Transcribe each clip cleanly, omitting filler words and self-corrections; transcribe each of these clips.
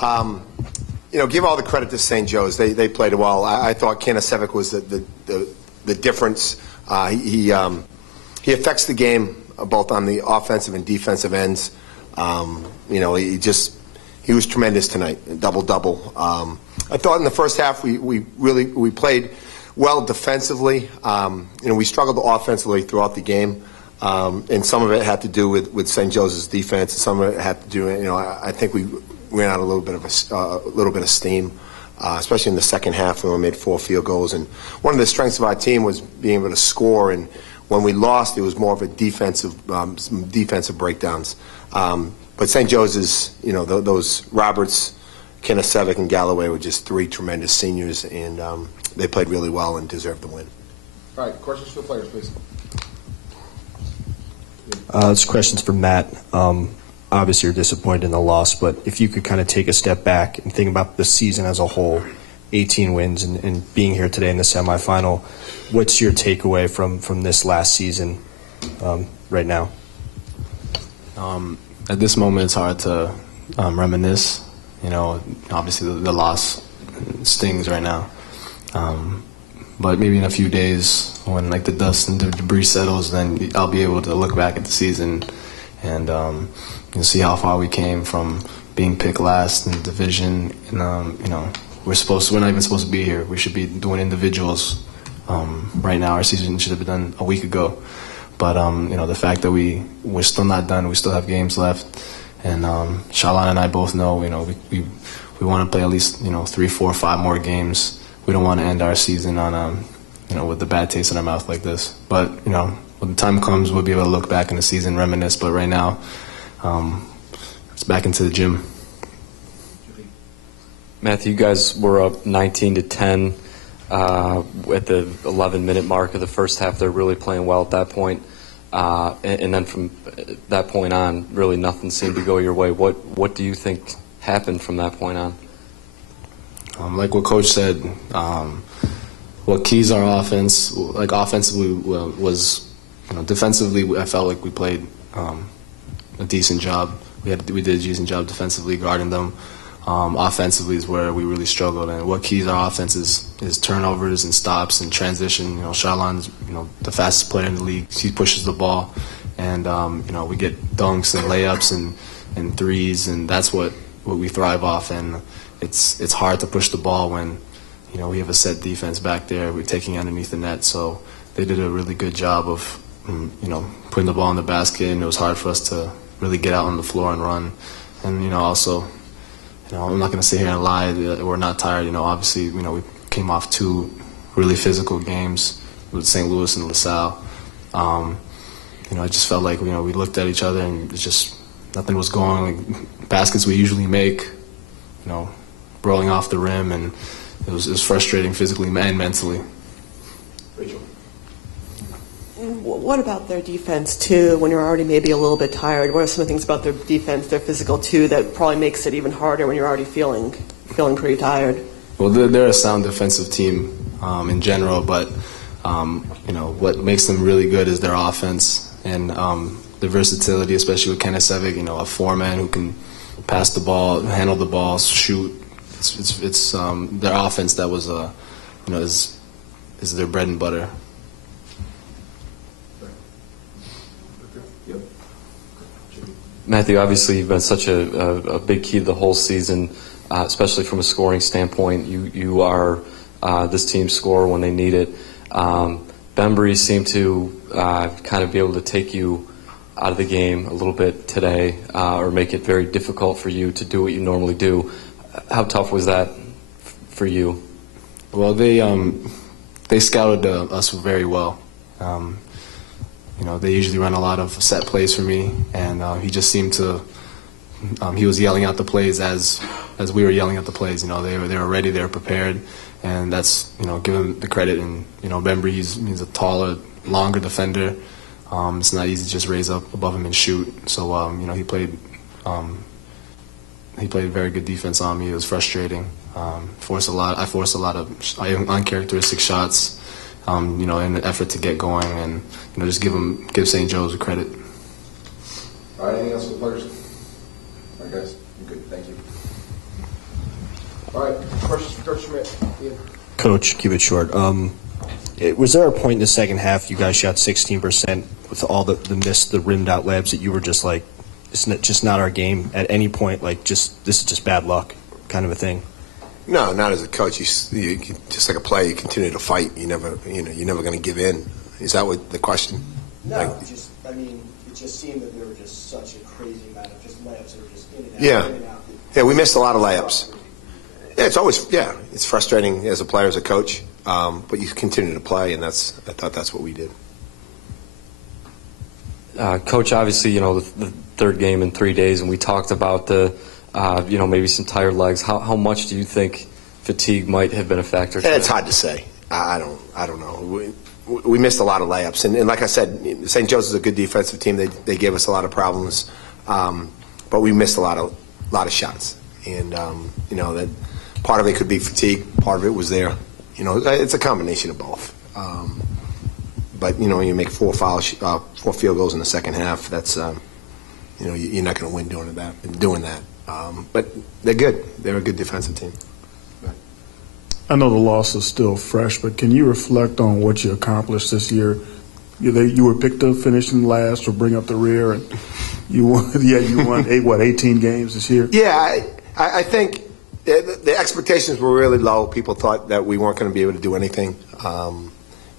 Give all the credit to St. Joe's. They played well. I thought Kanasevic was the difference. He affects the game both on the offensive and defensive ends. He was tremendous tonight, double-double. I thought in the first half we played well defensively. We struggled offensively throughout the game, and some of it had to do with St. Joseph's defense. Some of it had to do, I think we ran out a little bit of steam, especially in the second half when we made 4 field goals. And one of the strengths of our team was being able to score. And when we lost, it was more of a some defensive breakdowns. But St. Joseph's, those Roberts, Kanasevic, and Galloway were just 3 tremendous seniors, and they played really well and deserved the win. All right, questions for the players, please. This question's for Matt. Obviously, you're disappointed in the loss, but if you could kind of take a step back and think about the season as a whole, 18 wins, and being here today in the semifinal, what's your takeaway from this last season right now? At this moment, it's hard to reminisce. Obviously the loss stings right now. But maybe in a few days, when the dust and the debris settles, then I'll be able to look back at the season and see how far we came from being picked last in the division. And we're not even supposed to be here. We should be doing individuals right now. Our season should have been done a week ago. But the fact that we're still not done, we still have games left, and Shalon and I both know, we want to play at least 3, 4, 5 more games. We don't want to end our season on with the bad taste in our mouth like this. But when the time comes, we'll be able to look back in the season, reminisce. But right now, it's back into the gym. Matthew, you guys were up 19-10 at the 11-minute mark of the first half. They're really playing well at that point. And then from that point on, really nothing seemed to go your way. What do you think happened from that point on? Like what Coach said, what keys our offense, offensively, was defensively, I felt like we played a decent job. We did a decent job defensively guarding them. Offensively is where we really struggled, and what keys our offense is turnovers and stops and transition. Shalon's the fastest player in the league. He pushes the ball, and we get dunks and layups and threes, and that's what we thrive off. And it's hard to push the ball when we have a set defense back there. We're taking underneath the net, so they did a really good job of putting the ball in the basket, and it was hard for us to really get out on the floor and run. And also, I'm not going to sit here and lie. We're not tired. Obviously, we came off 2 really physical games with St. Louis and LaSalle. I just felt like we looked at each other and it's just nothing was going. Baskets we usually make, rolling off the rim, and it was frustrating physically and mentally. Rachel. What about their defense, too, when you're already maybe a little bit tired? What are some of the things about their defense, their physical, too, that probably makes it even harder when you're already feeling pretty tired? Well, they're a sound defensive team in general, but, what makes them really good is their offense and the versatility, especially with Kanasevic, a 4-man who can pass the ball, handle the ball, shoot. It's their offense that was, is their bread and butter. Matthew, obviously you've been such a big key to the whole season, especially from a scoring standpoint. You are this team's scorer when they need it. Bembry seemed to kind of be able to take you out of the game a little bit today, or make it very difficult for you to do what you normally do. How tough was that for you? Well, they scouted us very well. They usually run a lot of set plays for me, and he just seemed to. He was yelling out the plays as we were yelling out the plays. They were ready, they were prepared, and that's give him the credit. And Bembry, he's a taller, longer defender. It's not easy to just raise up above him and shoot. So he played very good defense on me. It was frustrating. I forced a lot of uncharacteristic shots. In an effort to get going, and just give St. Joe's credit. All right, anything else for the players? All right, guys, I'm good. Thank you. All right, questions for Coach Schmidt? Ian. Coach, keep it short. Was there a point in the second half you guys shot 16% with all the rimmed out layups that you were just like, it's just not our game at any point, like this is just bad luck kind of a thing? No, not as a coach. You just like a player, you continue to fight. You're never going to give in. Is that what the question? No, it just seemed that there were just such a crazy amount of just layups that were just in and out. Yeah. In and out. Yeah, we missed a lot of layups. Yeah, it's frustrating as a player, as a coach, but you continue to play, and I thought that's what we did. Coach, obviously, the third game in 3 days, and we talked about the, maybe some tired legs. How much do you think fatigue might have been a factor? It's hard to say. I don't know. We missed a lot of layups, and like I said, St. Joseph's is a good defensive team. They gave us a lot of problems, but we missed a lot of shots, and that part of it could be fatigue. Part of it was there. It's a combination of both. But you make four field goals in the second half. That's you're not going to win doing that. But they're good. They're a good defensive team. I know the loss is still fresh, but can you reflect on what you accomplished this year? You were picked to finish in last or bring up the rear, and you won. You won 18 games this year. Yeah, I think the expectations were really low. People thought that we weren't going to be able to do anything,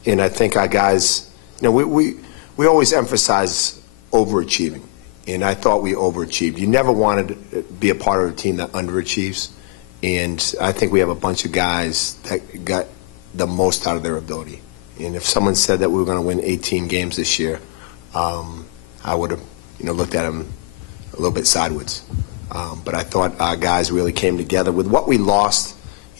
and I think our guys, we always emphasize overachieving, and I thought we overachieved. You never wanted to be a part of a team that underachieves. And I think we have a bunch of guys that got the most out of their ability. And if someone said that we were going to win 18 games this year, I would have, looked at them a little bit sideways. But I thought our guys really came together. With what we lost,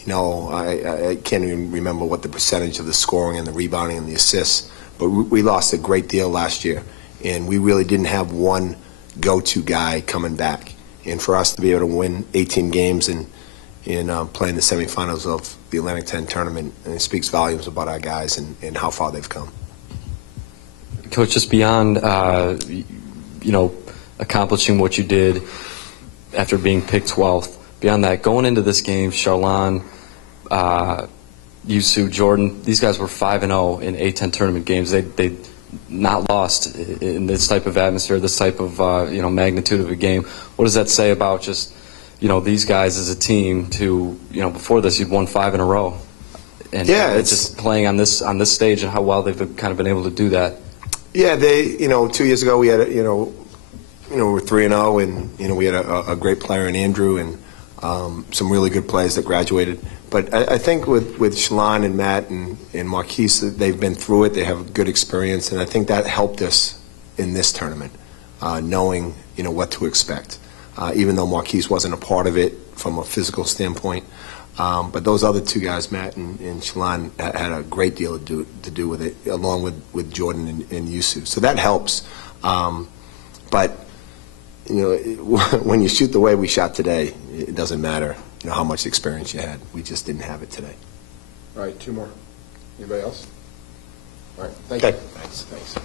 I can't even remember what the percentage of the scoring and the rebounding and the assists, but we lost a great deal last year. And we really didn't have one go-to guy coming back. And for us to be able to win 18 games and playing the semifinals of the Atlantic 10 tournament, and it speaks volumes about our guys and how far they've come. Coach, just beyond, accomplishing what you did after being picked 12th, beyond that, going into this game, Charlon, Yusu, Jordan, these guys were 5-0 in A10 tournament games. They not lost in this type of atmosphere, this type of, magnitude of a game. What does that say about just these guys as a team to, before this you'd won 5 in a row, and it's just playing on this stage and how well they've kind of been able to do that. Yeah, 2 years ago we had we're 3-0, and we had a great player in Andrew and some really good players that graduated. But I think with Shalon and Matt and Marquise, they've been through it. They have good experience, and I think that helped us in this tournament, knowing what to expect. Even though Marquise wasn't a part of it from a physical standpoint. But those other two guys, Matt and Shalon, had a great deal to do with it, along with Jordan and Yusu. So that helps. But, when you shoot the way we shot today, it doesn't matter how much experience you had. We just didn't have it today. All right, two more. Anybody else? All right, thank you. Thanks.